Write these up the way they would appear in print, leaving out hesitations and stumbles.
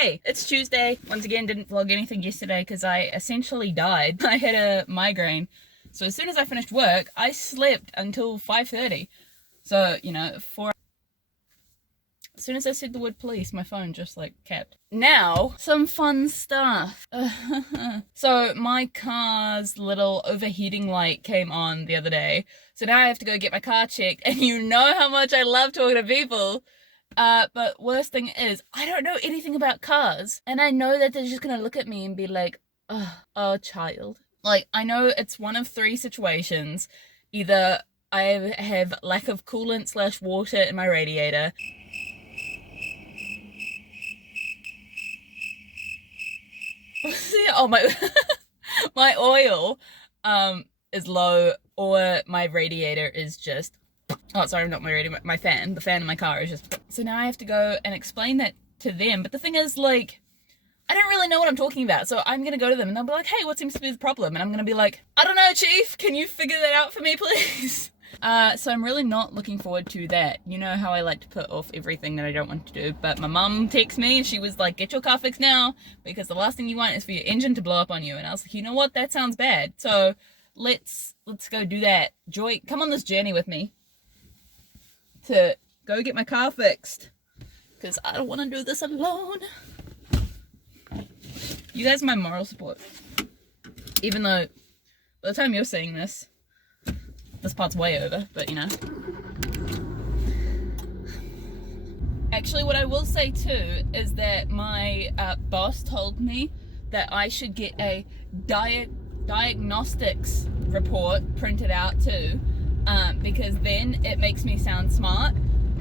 Hey, it's Tuesday. Once again, didn't vlog anything yesterday because I essentially died. I had a migraine. So as soon as I finished work, I slept until 5:30. So, you know, as soon as I said the word police, my phone just like capped. Now, some fun stuff. So my car's little overheating light came on the other day. So now I have to go get my car checked. And you know how much I love talking to people. But worst thing is, I don't know anything about cars. And I know that they're just gonna look at me and be like, oh, child. Like, I know it's one of three situations. Either I have lack of coolant / water in my radiator. Oh, my oil is low, or my radiator is just, oh sorry, not my radiator, my fan, the fan in my car is just, so now I have to go and explain that to them. But the thing is, like, I don't really know what I'm talking about, so I'm gonna go to them and they'll be like, hey, what seems to be the problem? And I'm gonna be like, I don't know, chief, can you figure that out for me, please? So I'm really not looking forward to that. You know how I like to put off everything that I don't want to do, but my mum texted me and she was like, get your car fixed now, because the last thing you want is for your engine to blow up on you. And I was like, you know what, that sounds bad. So let's go do that. Joy, come on this journey with me to go get my car fixed, because I don't want to do this alone. You guys are my moral support, even though by the time you're seeing this part's way over, but you know. Actually, what I will say too is that my boss told me that I should get a diagnostics report printed out too, because then it makes me sound smart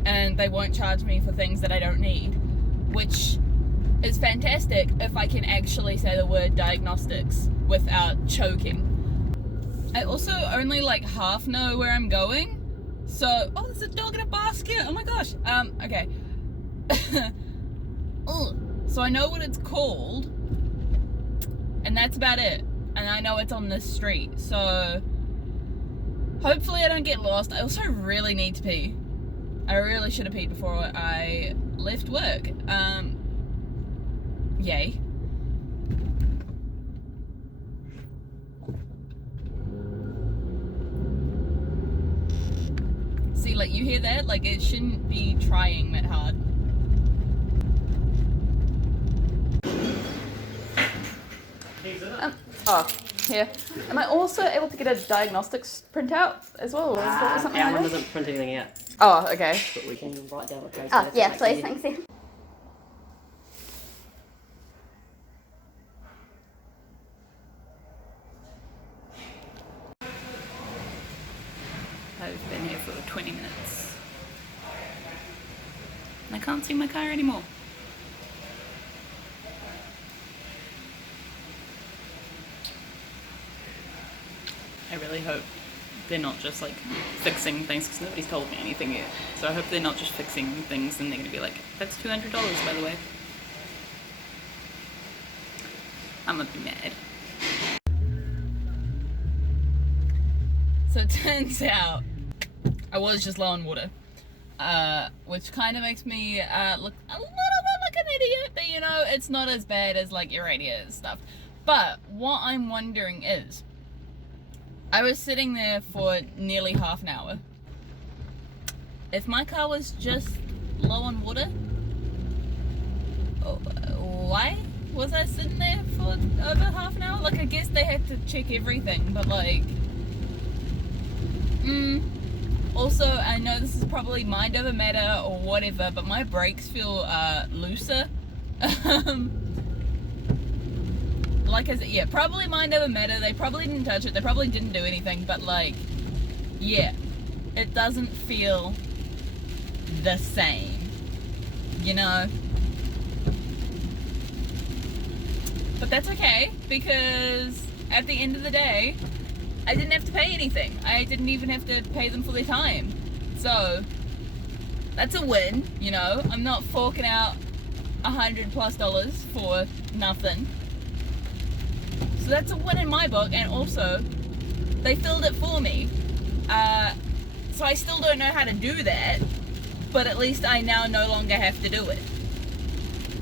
and they won't charge me for things that I don't need, which is fantastic if I can actually say the word diagnostics without choking. I also only like half know where I'm going, so, oh, there's a dog in a basket, oh my gosh, okay. So I know what it's called, and that's about it, and I know it's on this street, so hopefully I don't get lost. I also really need to pee. I really should have peed before I left work. Yay. See, like, you hear that? Like, it shouldn't be trying that hard. Here. Am I also able to get a diagnostics printout as well, or something our like one that? doesn't print anything out. Oh, okay. But we can write down the code. Oh, yeah, please, thanks. I've been here for 20 minutes. And I can't see my car anymore. I really hope they're not just like fixing things, because nobody's told me anything yet. So I hope they're not just fixing things and they're gonna be like, that's $200 by the way. I'm gonna be mad. So it turns out I was just low on water, which kind of makes me look a little bit like an idiot, but you know, it's not as bad as like your radiator stuff. But what I'm wondering is, I was sitting there for nearly half an hour. If my car was just low on water, why was I sitting there for over half an hour? Like, I guess they had to check everything, but like, also, I know this is probably mind over matter or whatever, but my brakes feel looser. Like I said, yeah, probably mind over matter. They probably didn't touch it. They probably didn't do anything, but like, yeah, it doesn't feel the same, you know? But that's okay, because at the end of the day, I didn't have to pay anything. I didn't even have to pay them for their time. So that's a win, you know? I'm not forking out $100+ for nothing. So that's a win in my book, and also they filled it for me. So I still don't know how to do that, but at least I now no longer have to do it.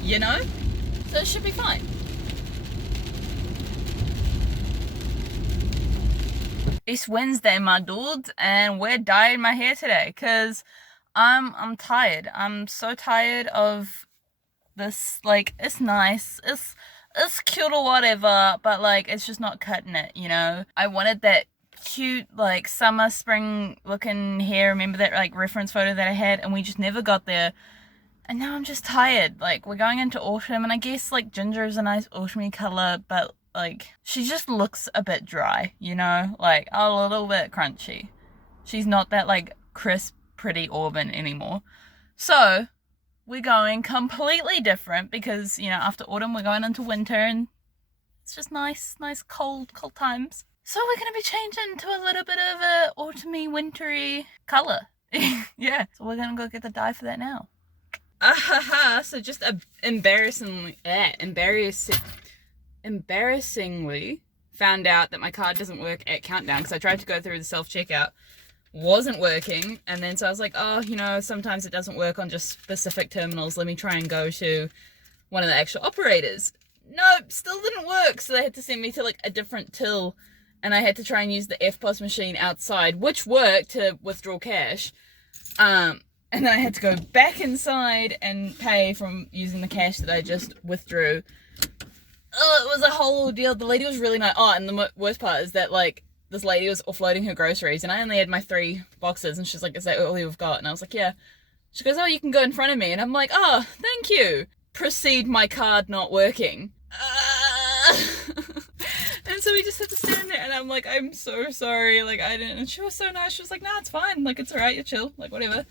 You know? So it should be fine. It's Wednesday, my dudes, and we're dyeing my hair today because I'm tired. I'm so tired of this. Like, it's nice, it's cute or whatever, but like it's just not cutting it, you know. I wanted that cute like summer spring looking hair. Remember that like reference photo that I had, and we just never got there. And now I'm just tired. Like, we're going into autumn, and I guess like ginger is a nice autumny color, but like she just looks a bit dry, you know, like a little bit crunchy. She's not that like crisp pretty auburn anymore. So we're going completely different because, you know, after autumn we're going into winter, and it's just nice cold times. So we're gonna be changing to a little bit of a autumny wintry color. Yeah, so we're gonna go get the dye for that now. So just embarrassingly found out that my card doesn't work at Countdown, because I tried to go through the self-checkout, wasn't working, and then so I was like, oh, you know, sometimes it doesn't work on just specific terminals, let me try and go to one of the actual operators. Nope, still didn't work, so they had to send me to like a different till, and I had to try and use the FPOS machine outside, which worked to withdraw cash, and then I had to go back inside and pay from using the cash that I just withdrew. Oh, it was a whole deal. The lady was really nice. Oh, and the worst part is that, like, this lady was offloading her groceries, and I only had my 3 boxes, and she's like, is that all you've got? And I was like, yeah. She goes, oh, you can go in front of me. And I'm like, oh, thank you. Proceed, my card not working. And so we just had to stand there, and I'm like, I'm so sorry. Like, I didn't. And she was so nice. She was like, nah, it's fine. Like, it's alright. You're chill. Like, whatever.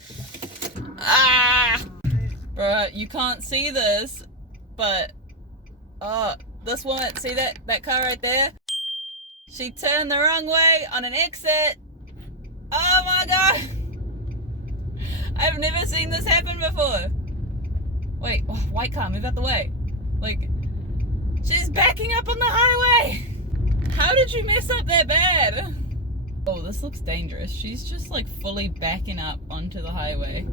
Bruh, you can't see this, but, this woman, see that car right there? She turned the wrong way on an exit. Oh my god! I've never seen this happen before. Wait, oh, white car, move out the way. Like, she's backing up on the highway! How did you mess up that bad? Oh, this looks dangerous. She's just like fully backing up onto the highway.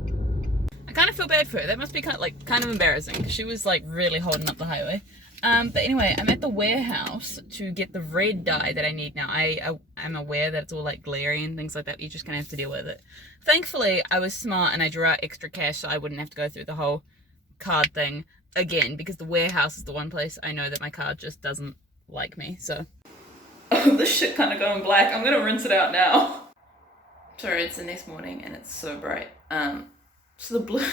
I kind of feel bad for her. That must be kind of embarrassing, because she was like really holding up the highway. But anyway, I'm at the warehouse to get the red dye that I need now. I'm aware that it's all like glary and things like that. You just kind of have to deal with it. Thankfully, I was smart and I drew out extra cash so I wouldn't have to go through the whole card thing again, because the warehouse is the one place I know that my card just doesn't like me. So, oh, this shit kind of going black. I'm gonna rinse it out now. Sorry, it's the next morning and it's so bright. So the blue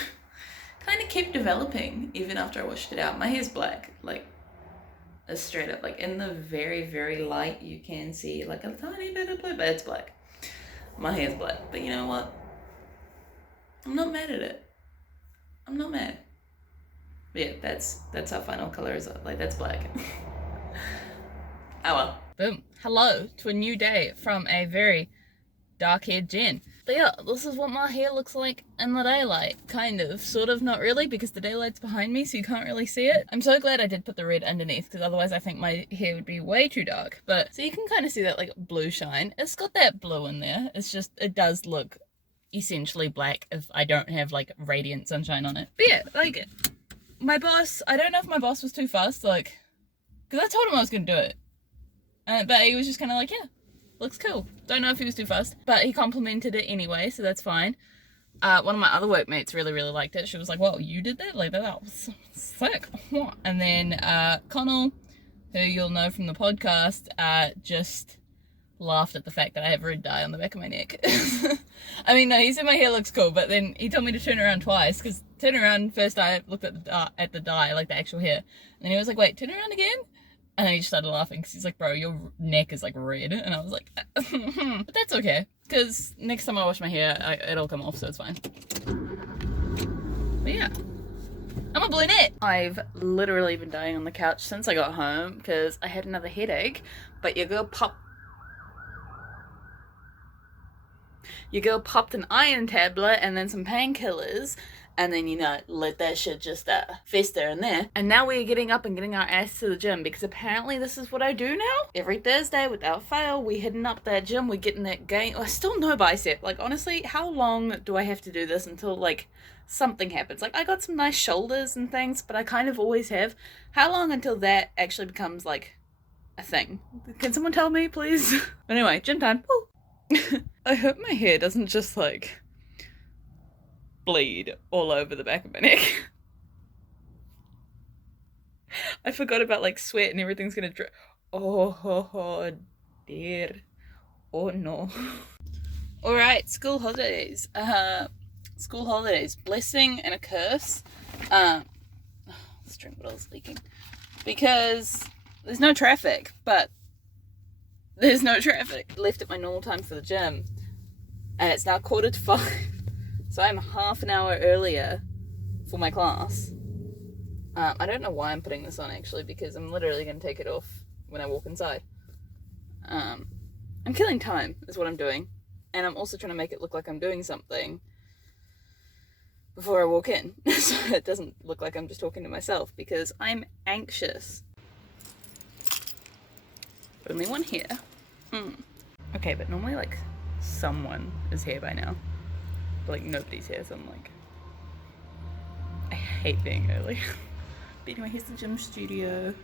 kind of kept developing even after I washed it out. My hair's black, like, it's straight up, like in the very, very light you can see like a tiny bit of blue, but it's black. My hair's black, but you know what? I'm not mad at it. I'm not mad. But yeah, that's our final color is, like, that's black. Oh well. Boom. Hello to a new day from a very dark-haired Jen. But yeah, this is what my hair looks like in the daylight. Kind of. Sort of. Not really, because the daylight's behind me, so you can't really see it. I'm so glad I did put the red underneath, because otherwise I think my hair would be way too dark. But, so you can kind of see that, like, blue shine. It's got that blue in there. It's just, it does look essentially black if I don't have, like, radiant sunshine on it. But yeah, like, my boss, I don't know if my boss was too fast, like, because I told him I was going to do it. But he was just kind of like, yeah. Looks cool. Don't know if he was too fast, but he complimented it anyway, so that's fine. One of my other workmates really liked it. She was like, "Well, you did that? Like, that was sick." And then Connell, who you'll know from the podcast, just laughed at the fact that I have red dye on the back of my neck. I mean, no, he said my hair looks cool, but then he told me to turn around twice, because turn around first I looked at the dye, like the actual hair, and then he was like, "Wait, turn around again?" And then he just started laughing, because he's like, bro, your neck is like red. And I was like, but that's okay, because next time I wash my hair, it'll come off, so it's fine. But yeah, I'm a brunette. I've literally been dying on the couch since I got home, because I had another headache, but your girl popped an iron tablet and then some painkillers, and then, you know, let that shit just fester in there. And now we're getting up and getting our ass to the gym, because apparently this is what I do now. Every Thursday, without fail, we hitting up that gym, we're getting that gain. I still no bicep. Like, honestly, how long do I have to do this until, like, something happens? Like, I got some nice shoulders and things, but I kind of always have. How long until that actually becomes, like, a thing? Can someone tell me, please? But anyway, gym time. Woo. I hope my hair doesn't just, like, bleed all over the back of my neck. I forgot about, like, sweat and everything's gonna drip. Oh dear. Oh no. Alright, school holidays. School holidays. Blessing and a curse. This drink bottle's leaking. Because there's no traffic, but there's no traffic. Left at my normal time for the gym, and it's now 5:15. So I'm half an hour earlier for my class. I don't know why I'm putting this on, actually, because I'm literally going to take it off when I walk inside. I'm killing time is what I'm doing. And I'm also trying to make it look like I'm doing something before I walk in. So it doesn't look like I'm just talking to myself, because I'm anxious. Only one here. Okay, but normally, like, someone is here by now. But, like, nobody's here, so I'm like, I hate being early. But anyway, here's the gym studio.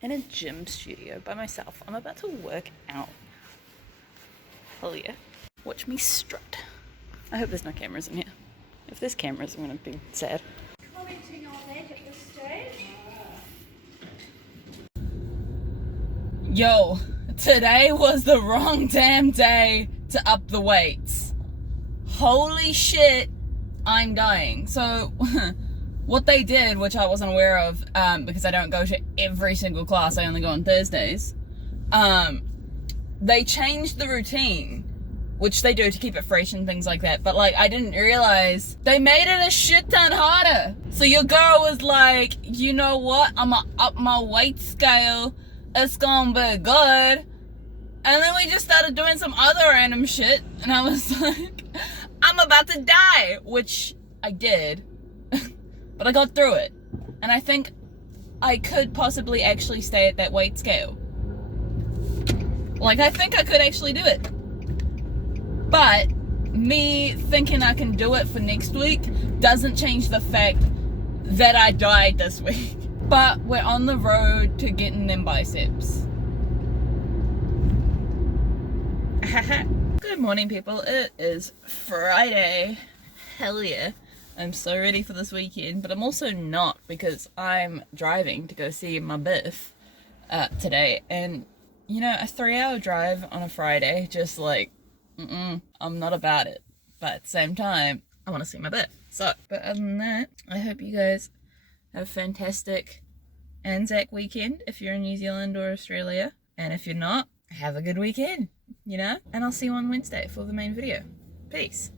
In a gym studio by myself. I'm about to work out. Hell yeah. Watch me strut. I hope there's no cameras in here. If there's cameras, I'm gonna be sad. Commenting on that at this stage. Yo, today was the wrong damn day to up the weights. Holy shit, I'm dying. So, what they did, which I wasn't aware of, because I don't go to every single class, I only go on Thursdays, they changed the routine, which they do to keep it fresh and things like that, but, like, I didn't realize they made it a shit ton harder. So your girl was like, you know what, I'ma up my weight scale, it's gonna be good. And then we just started doing some other random shit, and I was like, I'm about to die, which I did. But I got through it. And I think I could possibly actually stay at that weight scale. Like, I think I could actually do it. But me thinking I can do it for next week doesn't change the fact that I died this week. But we're on the road to getting them biceps. Good morning, people. It is Friday. Hell yeah. I'm so ready for this weekend, but I'm also not, because I'm driving to go see my Biff today, and you know, a 3-hour drive on a Friday, just like, I'm not about it, but at the same time, I want to see my Biff. So, but other than that, I hope you guys have a fantastic Anzac weekend if you're in New Zealand or Australia, and if you're not, have a good weekend, you know, and I'll see you on Wednesday for the main video. Peace.